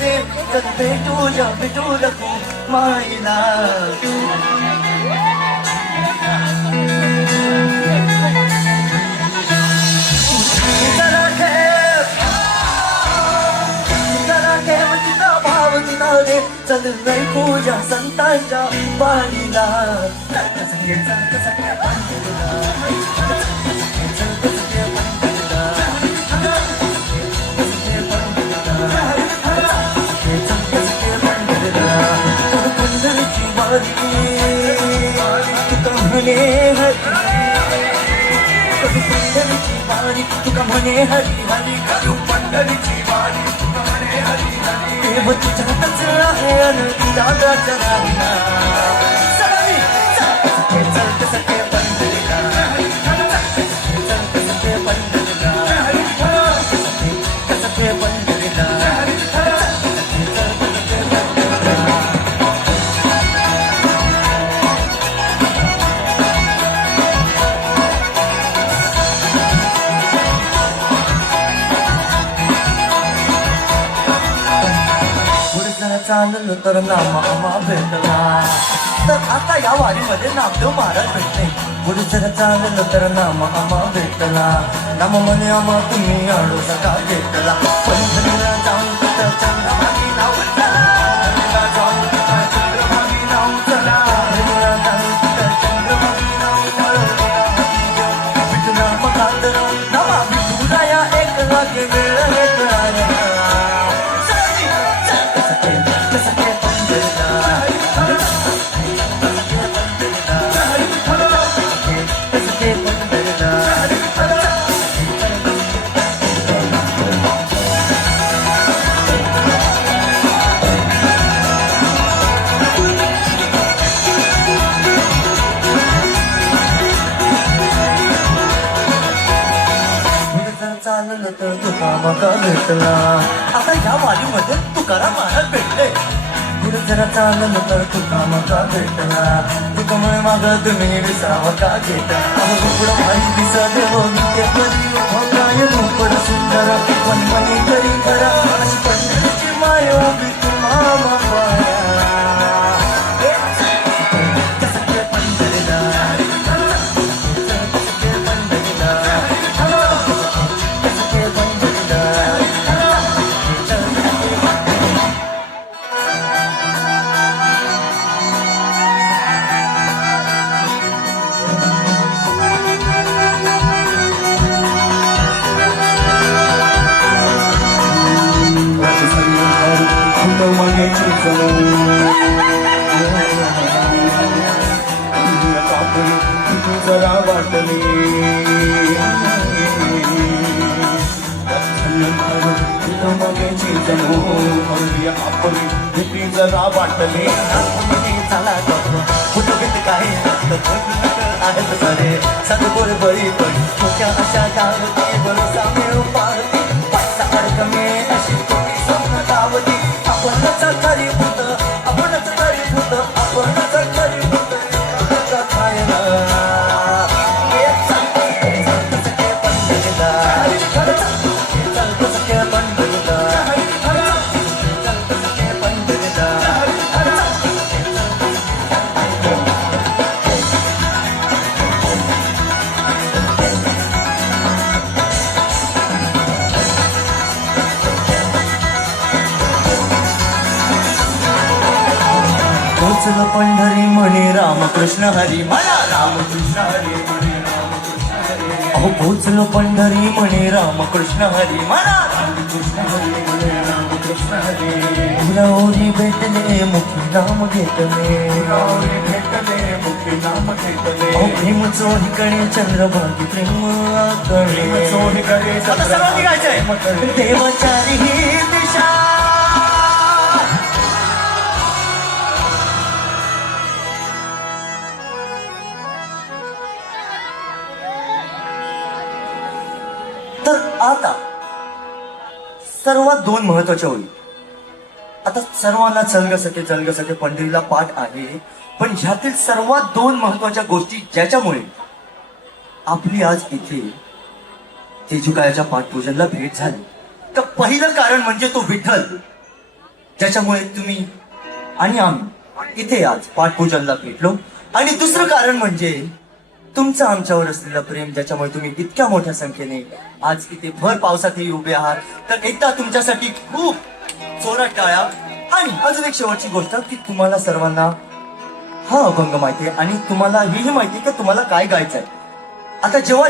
रे तर भेटू नको माईला चल नाही पूजा संतांच्या बाणीला पंढरीची वारी तुका म्हणे हरी हरी करू पंढरीची वारी तुका म्हणे हरी हरी तुझ्यातच आहे अनंतीला राहिला चल सखे पंढरीला सखे पंढरीला सखे पंढरीला चाललं तर नामा भेटला तर आता या वारीमध्ये नामदेव महाराज भेटले पुढे जर चाललं तर नामा भेटला नाम म्हणे आम्हा तुम्ही आडू सका भेटला पंढरीला जाऊन तिथं चंद्रभागी नाव चला जाऊन तिथं चंद्रभागी नाव चला जाऊन तिथं चंद्रभागी नाव विठुला मगातर नामा विठुला या एक लागे वेळ चाललं तर तुका मका भेटला आता या वारीमध्ये तुकाराम महाराज भेटले पुढे जरा चाललं तर तुका मका भेटला तुका म्हणे माग तुम्ही विसावा का घेता पुढं भाई दिसा देव नित्य करी काय रूपड सुंदर पण मनी करी करा अशी पंढरीची माय उभी तुम्हा जरा वाटले आपली जरा वाटले चला कुठं घेत काय आहेत सरे सदगोर बळी पण छोट्या अशा डावती भरोसा मिळू पाहती पैसा अडकमे अशी तुम्ही स्वप्न दावती आपणच खरी भूत आपणच खरी भूत आपणच खरी भूत खायला पोचलं पंढरी म्हणे रामकृष्ण हरी म्हणा रामकृष्ण हरी म्हणे रामकृष्ण हरी अहो पोचलं पंढरी म्हणे रामकृष्ण हरी म्हणा रामकृष्ण हरी म्हणे रामकृष्ण हरी उरावरी भेटले मुखी नाम घेतले भेटले मुखी नाम घेतले अहो प्रेम चोहीकडे चंद्रभागी प्रेम कडे चोहीकडे देवाचारी ही दिशा तर आता सर्वात दोन महत्वाच्या ओळी आता सर्वांना चलग सके पंढरीला पाठ आहे पण ह्यातील सर्वात दोन महत्वाच्या गोष्टी ज्याच्यामुळे आपली आज इथे तेजुकायाच्या पाठपूजनला भेट झाली तर पहिलं कारण म्हणजे तो विठ्ठल ज्याच्यामुळे तुम्ही आणि आम्ही इथे आज पाठपूजनला भेटलो. आणि दुसरं कारण म्हणजे तुमचं आमच्यावर असलेलं प्रेम, ज्याच्यामुळे तुम्ही इतक्या मोठ्या संख्येने आज इथे भर पावसातही उभे आहात. तर एकदा तुमच्यासाठी खूप जोरात टाळ्या. आणि अजून एक शेवटची गोष्ट की तुम्हाला सर्वांना हा अभंग माहिती आहे आणि तुम्हाला हेही माहिती आहे की तुम्हाला काय गायचंय. आता जेव्हा